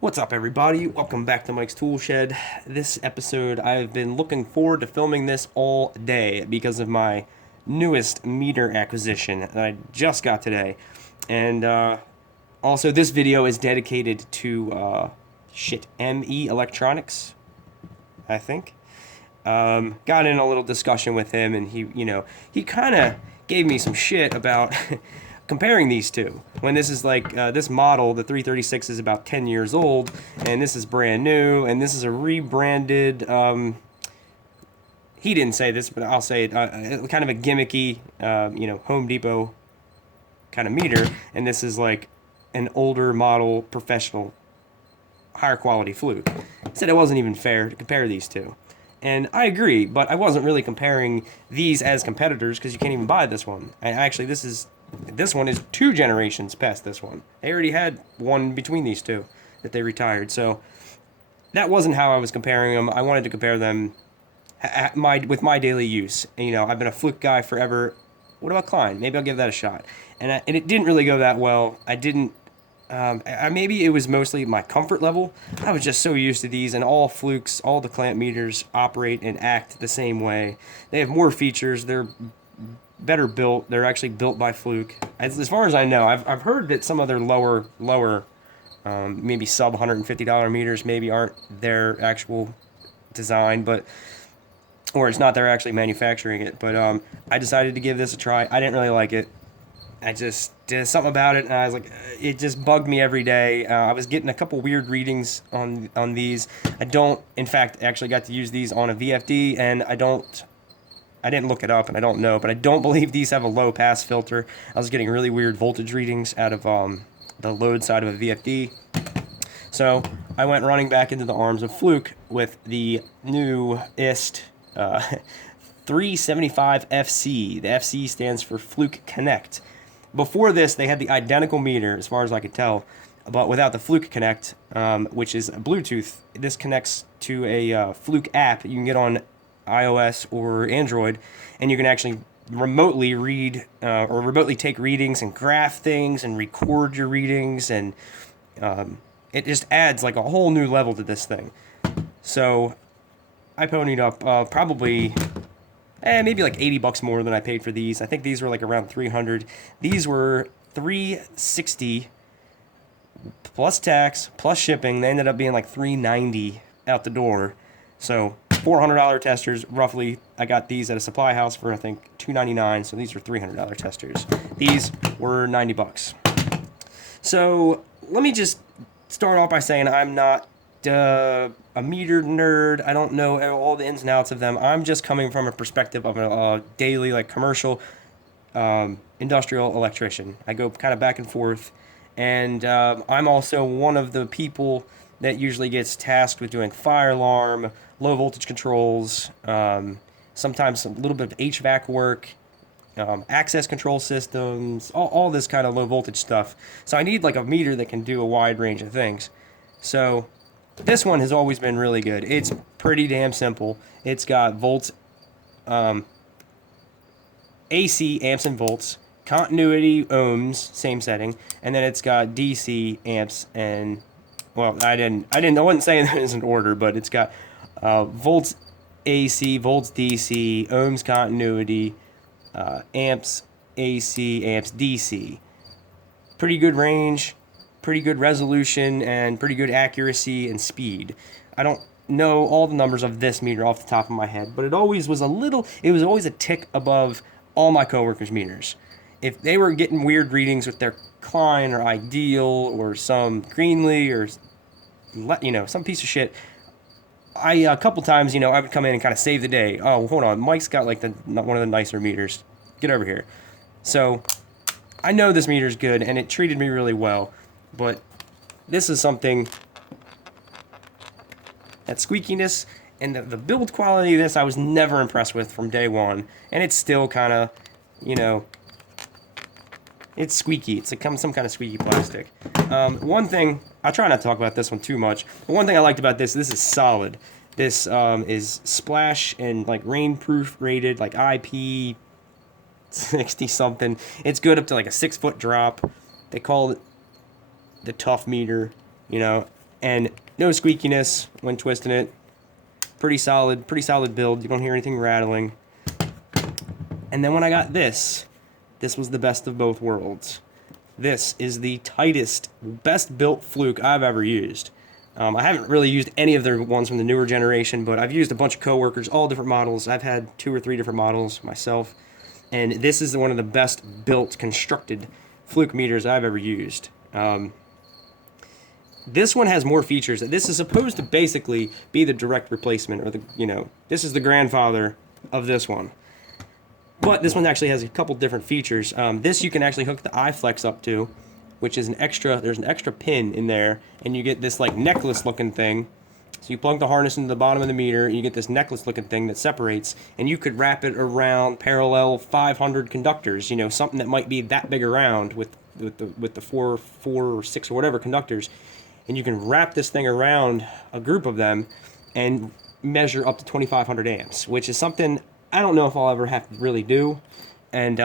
What's up, everybody? Welcome back to Mike's Tool Shed. This episode, I've been looking forward to filming this all day because of my newest meter acquisition that I just got today. And also, this video is dedicated to ME Electronics, I think. Got in a little discussion with him, and he kind of gave me some shit about comparing these two. When this is like this model, the 336 is about 10 years old, and this is brand new, and this is a rebranded. He didn't say this, but I'll say it. Kind of a gimmicky, Home Depot kind of meter, and this is like an older model, professional, higher quality Fluke. He said it wasn't even fair to compare these two. And I agree, but I wasn't really comparing these as competitors because you can't even buy this one. And actually, this one is 2 generations past this one. They already had one between these two that they retired. So that wasn't how I was comparing them. I wanted to compare them with my daily use. And, I've been a Fluke guy forever. What about Klein? Maybe I'll give that a shot. And it didn't really go that well. I didn't. Maybe it was mostly my comfort level. I was just so used to these, and all Flukes, all the clamp meters operate and act the same way. They have more features. They're better built. They're actually built by Fluke. As far as I know, I've heard that some of their lower, maybe sub $150 meters maybe aren't their actual design, or it's not they're actually manufacturing it. But I decided to give this a try. I didn't really like it. I just did something about it, and I was like, it just bugged me every day. I was getting a couple weird readings on these. I don't, in fact, actually got to use these on a VFD, and I didn't look it up, and I don't know, but I don't believe these have a low pass filter. I was getting really weird voltage readings out of the load side of a VFD. So I went running back into the arms of Fluke with the newest 375 FC. The FC stands for Fluke Connect. Before this, they had the identical meter, as far as I could tell, but without the Fluke Connect, which is Bluetooth. This connects to a Fluke app you can get on iOS or Android, and you can actually remotely read or remotely take readings and graph things and record your readings, and it just adds like a whole new level to this thing. So I ponied up probably maybe like $80 more than I paid for these. I think these were like around 300. These were 360 plus tax plus shipping. They ended up being like 390 out the door. So $400 testers roughly. I got these at a supply house for I think $299. So these were $300 testers. These were $90. So let me just start off by saying I'm not a meter nerd. I don't know all the ins and outs of them. I'm just coming from a perspective of a daily, like, commercial, industrial electrician. I go kind of back and forth, and I'm also one of the people that usually gets tasked with doing fire alarm, low voltage controls, sometimes a little bit of HVAC work, access control systems, all this kind of low voltage stuff. So I need like a meter that can do a wide range of things. So this one has always been really good. It's pretty damn simple. It's got volts, AC amps and volts, continuity ohms, same setting, and then it's got DC amps and, well, I wasn't saying that as an order, but it's got volts AC, volts DC, ohms continuity, amps AC, amps DC. Pretty good range, pretty good resolution, and pretty good accuracy and speed. I don't know all the numbers of this meter off the top of my head, but it was always a tick above all my coworkers' meters. If they were getting weird readings with their Klein or Ideal or some Greenlee or some piece of shit, a couple times, I would come in and kind of save the day. Oh, hold on, Mike's got like one of the nicer meters. Get over here. So I know this meter's good, and it treated me really well, but this is something, that squeakiness and the build quality of this I was never impressed with from day one, and it's still kind of, it's squeaky. It's like some kind of squeaky plastic. One thing, I try not to talk about this one too much, but one thing I liked about this is solid. This is splash and like rainproof rated, like IP 60 something. It's good up to like a 6-foot drop. They call it the tough meter. and no squeakiness when twisting it. Pretty solid build. You don't hear anything rattling. And then when I got this was the best of both worlds. This is the tightest, best built Fluke I've ever used. I haven't really used any of their ones from the newer generation, but I've used a bunch of coworkers, all different models. I've had 2 or 3 different models myself, and this is one of the best built, constructed Fluke meters I've ever used. This one has more features. This is supposed to basically be the direct replacement, or this is the grandfather of this one. But this one actually has a couple different features. This you can actually hook the iFlex up to, which is there's an extra pin in there, and you get this like necklace looking thing. So you plug the harness into the bottom of the meter, and you get this necklace looking thing that separates, and you could wrap it around parallel 500 conductors, something that might be that big around with the four or 6 or whatever conductors, and you can wrap this thing around a group of them and measure up to 2500 amps, which is something I don't know if I'll ever have to really do, and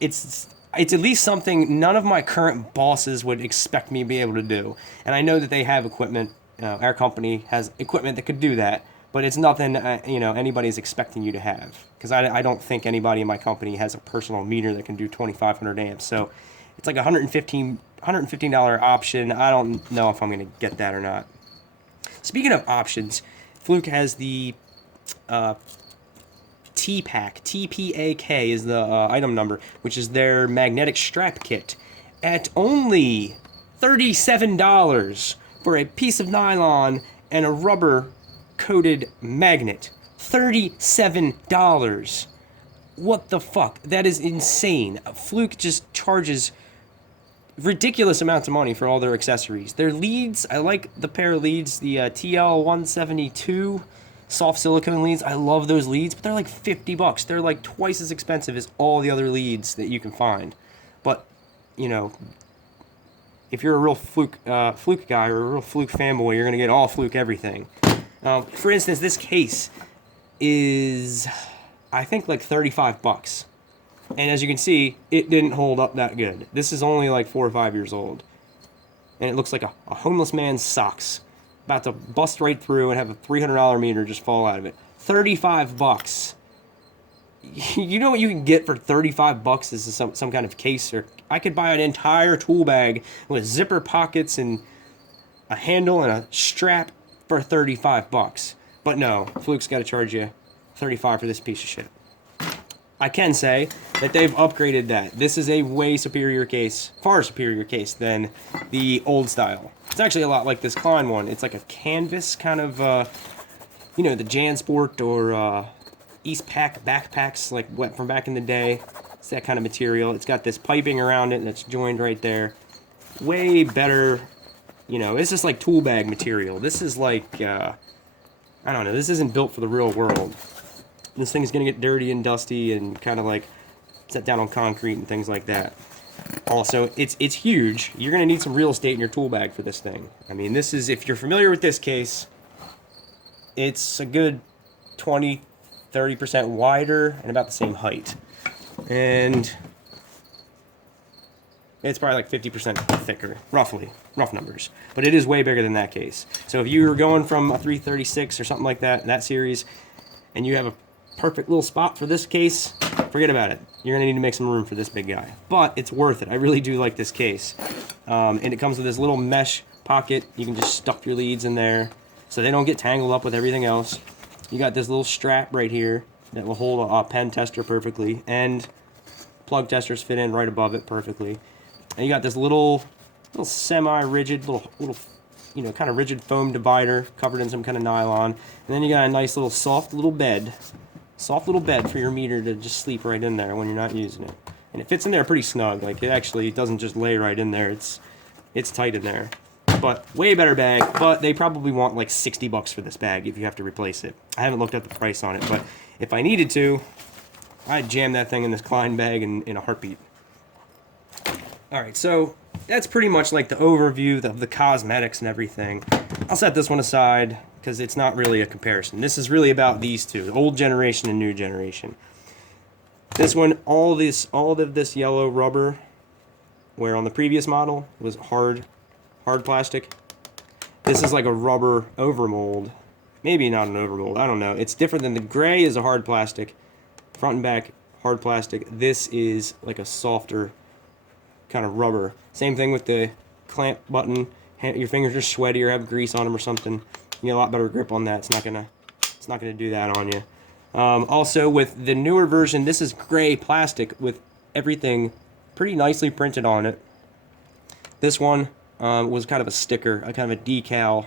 it's at least something none of my current bosses would expect me to be able to do. And I know that they have equipment, our company has equipment that could do that, but it's nothing anybody's expecting you to have, because I don't think anybody in my company has a personal meter that can do 2500 amps. So it's like $115 option. I don't know if I'm going to get that or not. Speaking of options, Fluke has the T-Pack, TPAK is the item number, which is their magnetic strap kit, at only $37 for a piece of nylon and a rubber coated magnet. $37. What the fuck? That is insane. Fluke just charges ridiculous amounts of money for all their accessories. Their leads, I like the pair of leads, the TL172 soft silicone leads. I love those leads, but they're like $50. They're like twice as expensive as all the other leads that you can find. But if you're a real Fluke guy or a real Fluke fanboy, you're gonna get all Fluke everything. For instance, this case is, I think, like $35. And as you can see, it didn't hold up that good. This is only like 4 or 5 years old, and it looks like a homeless man's socks, about to bust right through and have a $300 meter just fall out of it. $35. You know what you can get for $35 is some kind of case, or I could buy an entire tool bag with zipper pockets and a handle and a strap for $35. But no, Fluke's got to charge you $35 for this piece of shit. I can say that they've upgraded that. This is a way superior case, far superior case than the old style. It's actually a lot like this Klein one. It's like a canvas kind of, the JanSport or Eastpak backpacks, like from back in the day. It's that kind of material. It's got this piping around it that's joined right there. Way better, it's just like tool bag material. This is like, I don't know, this isn't built for the real world. This thing is going to get dirty and dusty and kind of like set down on concrete and things like that. Also, it's huge. You're going to need some real estate in your tool bag for this thing. I mean, this is, if you're familiar with this case, it's a good 20-30% wider and about the same height. And it's probably like 50% thicker, roughly, rough numbers. But it is way bigger than that case. So if you were going from a 336 or something like that series, and you have a perfect little spot for this case, forget about it. You're gonna need to make some room for this big guy. But it's worth it. I really do like this case. And it comes with this little mesh pocket. You can just stuff your leads in there so they don't get tangled up with everything else. You got this little strap right here that will hold a pen tester perfectly, and plug testers fit in right above it perfectly. And you got this little semi-rigid, little kind of rigid foam divider covered in some kind of nylon. And then you got a nice little soft little bed for your meter to just sleep right in there when you're not using it. And it fits in there pretty snug. Like, it actually doesn't just lay right in there. It's tight in there. But way better bag. But they probably want like $60 for this bag if you have to replace it. I haven't looked at the price on it, but if I needed to, I'd jam that thing in this Klein bag in a heartbeat. Alright, so that's pretty much like the overview of the cosmetics and everything. I'll set this one aside because it's not really a comparison. This is really about these two, old generation and new generation. This one, all of this yellow rubber, where on the previous model was hard plastic. This is like a rubber overmold. Maybe not an overmold, I don't know. It's different than the gray is a hard plastic. Front and back, hard plastic. This is like a softer kind of rubber. Same thing with the clamp button. Your fingers are sweaty or have grease on them or something. You get a lot better grip on that. It's not gonna do that on you. Also, with the newer version, this is gray plastic with everything pretty nicely printed on it. This one was kind of a sticker, a kind of a decal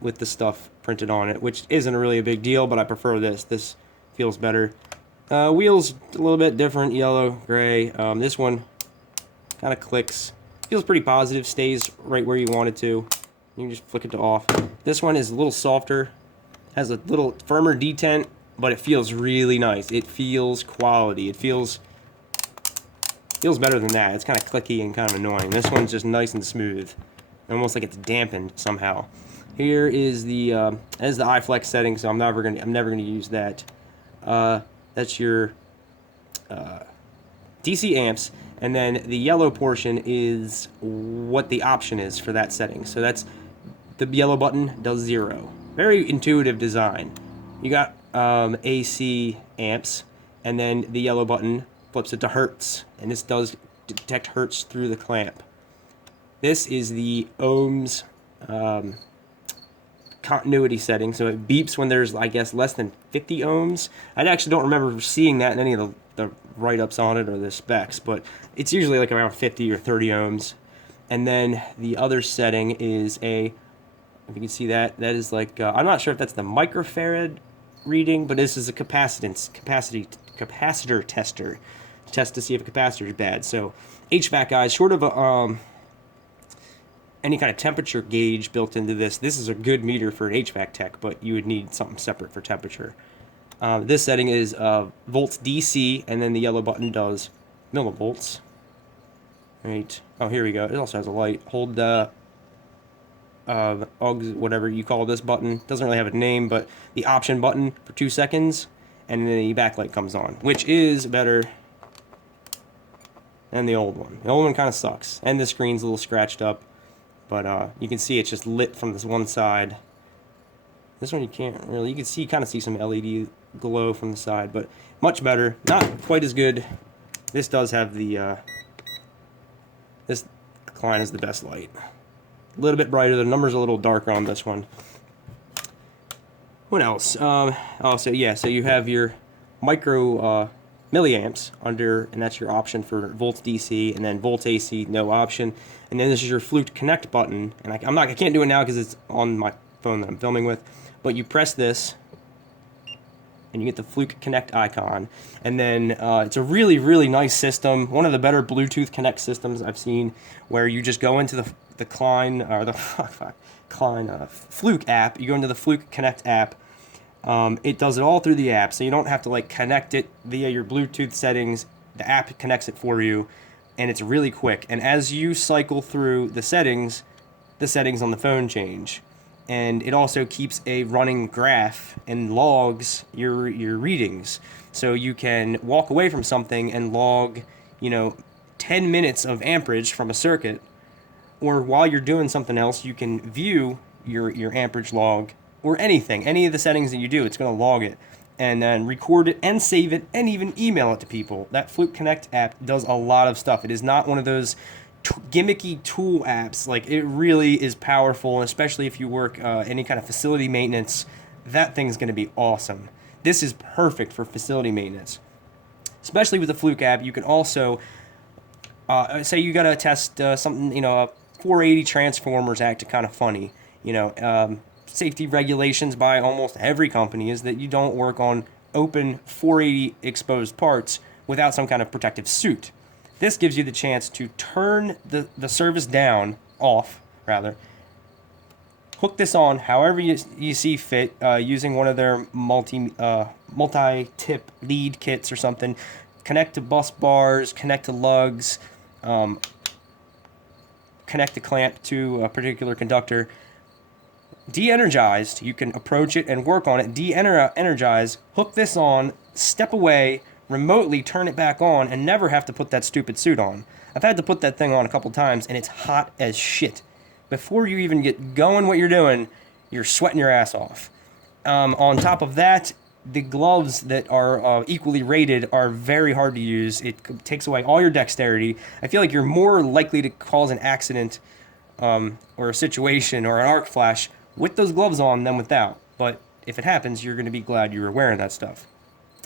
with the stuff printed on it, which isn't really a big deal, but I prefer this. This feels better. Wheels a little bit different, yellow, gray. This one kind of clicks. Feels pretty positive, stays right where you want it to. You can just flick it to off. This one is a little softer, has a little firmer detent, but it feels really nice. It feels quality. It feels better than that. It's kind of clicky and kind of annoying. This one's just nice and smooth, almost like it's dampened somehow. Here is the iFlex setting, so I'm never gonna use that. That's your DC amps, and then the yellow portion is what the option is for that setting. So that's the yellow button does 0. Very intuitive design. You got AC amps, and then the yellow button flips it to hertz, and this does detect hertz through the clamp. This is the ohms continuity setting, so it beeps when there's, I guess, less than 50 ohms. I actually don't remember seeing that in any of the write-ups on it or the specs, but it's usually like around 50 or 30 ohms. And then the other setting is if you can see that is like, I'm not sure if that's the microfarad reading, but this is a capacitor tester to test to see if a capacitor is bad. So HVAC guys, short of any kind of temperature gauge built into this is a good meter for an HVAC tech, but you would need something separate for temperature. This setting is volts DC, and then the yellow button does millivolts. Right. Oh, here we go. It also has a light. Hold the AUX, whatever you call this button. Doesn't really have a name, but the option button for 2 seconds, and then the backlight comes on, which is better than the old one. The old one kind of sucks, and the screen's a little scratched up, but you can see it's just lit from this one side. This one you can't really. You can see, kind of see some LED glow from the side, but much better. Not quite as good. This does have the this Klein is the best light. A little bit brighter. The numbers are a little darker on this one. What else? So you have your micro milliamps under, and that's your option for volts DC, and then volts AC, no option. And then this is your Fluke Connect button, and I can't do it now because it's on my phone that I'm filming with. But you press this, and you get the Fluke Connect icon, and then it's a really, really nice system. One of the better Bluetooth Connect systems I've seen, where you just go into the Klein or the Fluke app. You go into the Fluke Connect app. It does it all through the app, so you don't have to like connect it via your Bluetooth settings. The app connects it for you, and it's really quick. And as you cycle through the settings on the phone change. And it also keeps a running graph and logs your readings. So you can walk away from something and log, 10 minutes of amperage from a circuit. Or while you're doing something else, you can view your amperage log or anything. Any of the settings that you do, it's going to log it. And then record it and save it and even email it to people. That Fluke Connect app does a lot of stuff. It is not one of those gimmicky tool apps. Like, it really is powerful, and especially if you work any kind of facility maintenance, that thing's going to be awesome. This is perfect for facility maintenance, especially with the Fluke app. You can also say you got to test something, 480 transformers acting kind of funny. Safety regulations by almost every company is that you don't work on open 480 exposed parts without some kind of protective suit. This gives you the chance to turn the service off, hook this on however you see fit, using one of their multi-tip lead kits or something. Connect to bus bars, connect to lugs, connect the clamp to a particular conductor. De-energized, you can approach it and work on it. De-energize, hook this on, step away, remotely turn it back on, and never have to put that stupid suit on. I've had to put that thing on a couple times, and it's hot as shit. before you even get going what you're doing, you're sweating your ass off. On top of that, the gloves that are equally rated are very hard to use. It takes away all your dexterity. I feel like you're more likely to cause an accident or a situation or an arc flash with those gloves on than without. But if it happens, you're going to be glad you were wearing that stuff.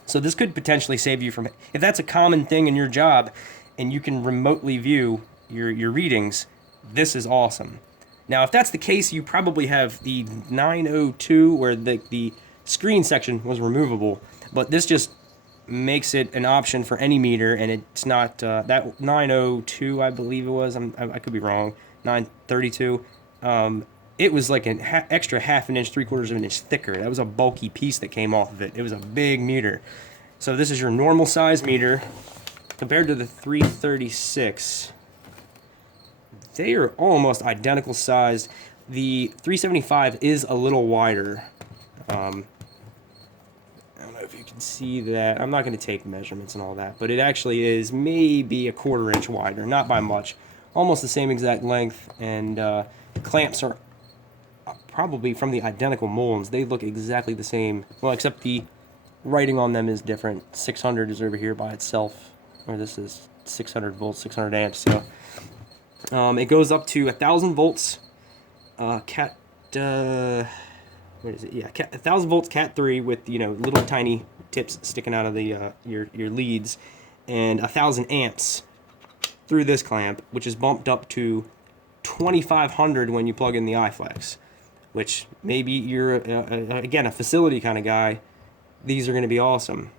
So this could potentially save you from, if that's a common thing in your job and you can remotely view your readings, this is awesome. Now, if that's the case, you probably have the 902 where the screen section was removable, but this just makes it an option for any meter, and it's not that 902, I believe it was. I could be wrong. 932. It was like an extra half an inch, 3/4 of an inch thicker. That was a bulky piece that came off of it. It was a big meter. So this is your normal size meter compared to the 336. They are almost identical sized. The 375 is a little wider. I don't know if you can see that. I'm not going to take measurements and all that, but it actually is maybe a 1/4 inch wider, not by much. Almost the same exact length, and the clamps are probably from the identical molds. They look exactly the same. Well, except the writing on them is different. 600 is over here by itself, or this is 600 volts, 600 amps. So it goes up to 1,000 volts. Cat, what is it? Yeah, 1,000 volts Cat 3 with little tiny tips sticking out of the your leads, and 1,000 amps through this clamp, which is bumped up to 2,500 when you plug in the iFlex. Which maybe you're again a facility kind of guy. These are going to be awesome.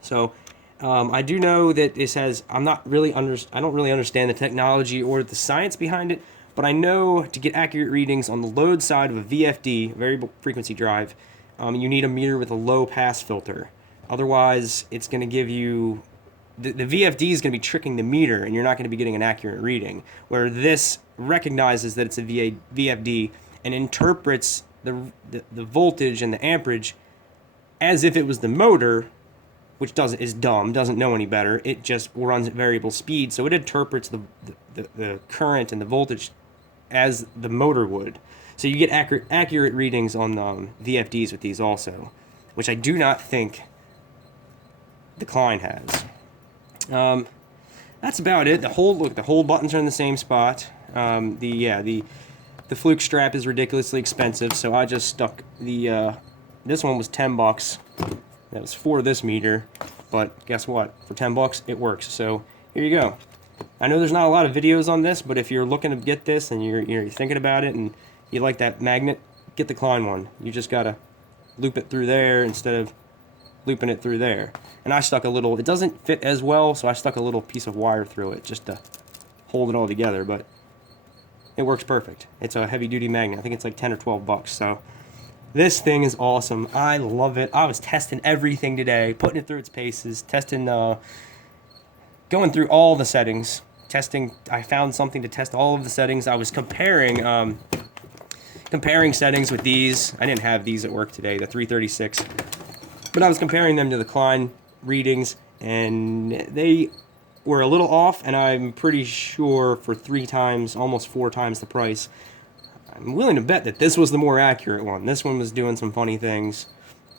So I do know that this has. I don't really understand the technology or the science behind it, but I know to get accurate readings on the load side of a VFD, variable frequency drive, you need a meter with a low pass filter. Otherwise, it's going to give you the VFD is going to be tricking the meter, and you're not going to be getting an accurate reading. Where this recognizes that it's a VFD and interprets the voltage and the amperage as if it was the motor, which is dumb, doesn't know any better. It just runs at variable speed, so it interprets the current and the voltage as the motor would. So you get accurate readings on VFDs with these also, which I do not think the Klein has. That's about it. The whole buttons are in the same spot. The Fluke strap is ridiculously expensive, so I just stuck the, this one was $10. That was for this meter, but guess what? For $10, it works. So here you go. I know there's not a lot of videos on this, but if you're looking to get this and you're thinking about it and you like that magnet, get the Klein one. You just gotta loop it through there instead of looping it through there. And I stuck a little, it doesn't fit as well, so I stuck a little piece of wire through it just to hold it all together, but it works perfect. It's a heavy-duty magnet. I think it's like 10 or 12 bucks. So this thing is awesome. I love it. I was testing everything today, putting it through its paces, testing, going through all the settings, testing. I found something to test all of the settings. I was comparing settings with these. I didn't have these at work today, the 336, but I was comparing them to the Klein readings, and they were a little off, and I'm pretty sure for 3 times, almost 4 times the price. I'm willing to bet that this was the more accurate one. This one was doing some funny things,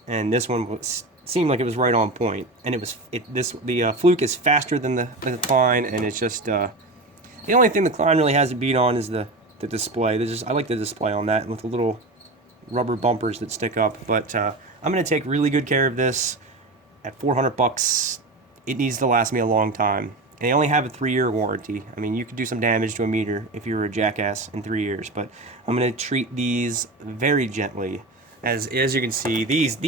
and this one seemed like it was right on point. And the Fluke is faster than the Klein, and it's just the only thing the Klein really has to beat on is the display. I like the display on that with the little rubber bumpers that stick up. But I'm gonna take really good care of this. At $400, it needs to last me a long time. And they only have a 3-year warranty. I mean, you could do some damage to a meter if you were a jackass in 3 years, but I'm going to treat these very gently. As you can see, these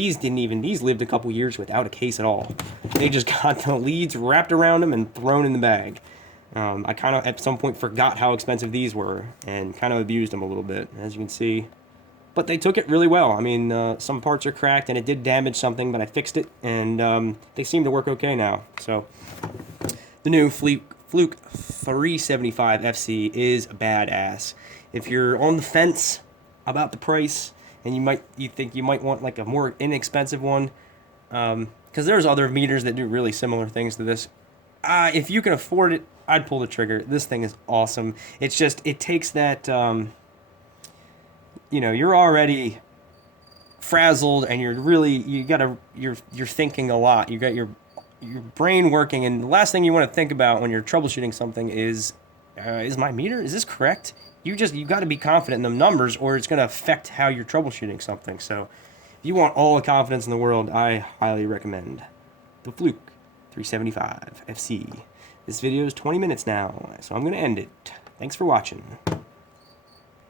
lived a couple years without a case at all. They just got the leads wrapped around them and thrown in the bag. I kind of, at some point, forgot how expensive these were and kind of abused them a little bit, as you can see. But they took it really well. I mean, some parts are cracked, and it did damage something, but I fixed it, and they seem to work okay now. So the new Fluke 375 FC is badass. If you're on the fence about the price, and you think you might want like a more inexpensive one, because there's other meters that do really similar things to this. If you can afford it, I'd pull the trigger. This thing is awesome. It's just, it takes that, you know, you're already frazzled and you're thinking a lot. You got your brain working, and the last thing you want to think about when you're troubleshooting something is my meter, is this correct? You got to be confident in the numbers, or it's going to affect how you're troubleshooting something. So if you want all the confidence in the world, I highly recommend the Fluke 375 FC. This video is 20 minutes now, so I'm going to end it. Thanks for watching.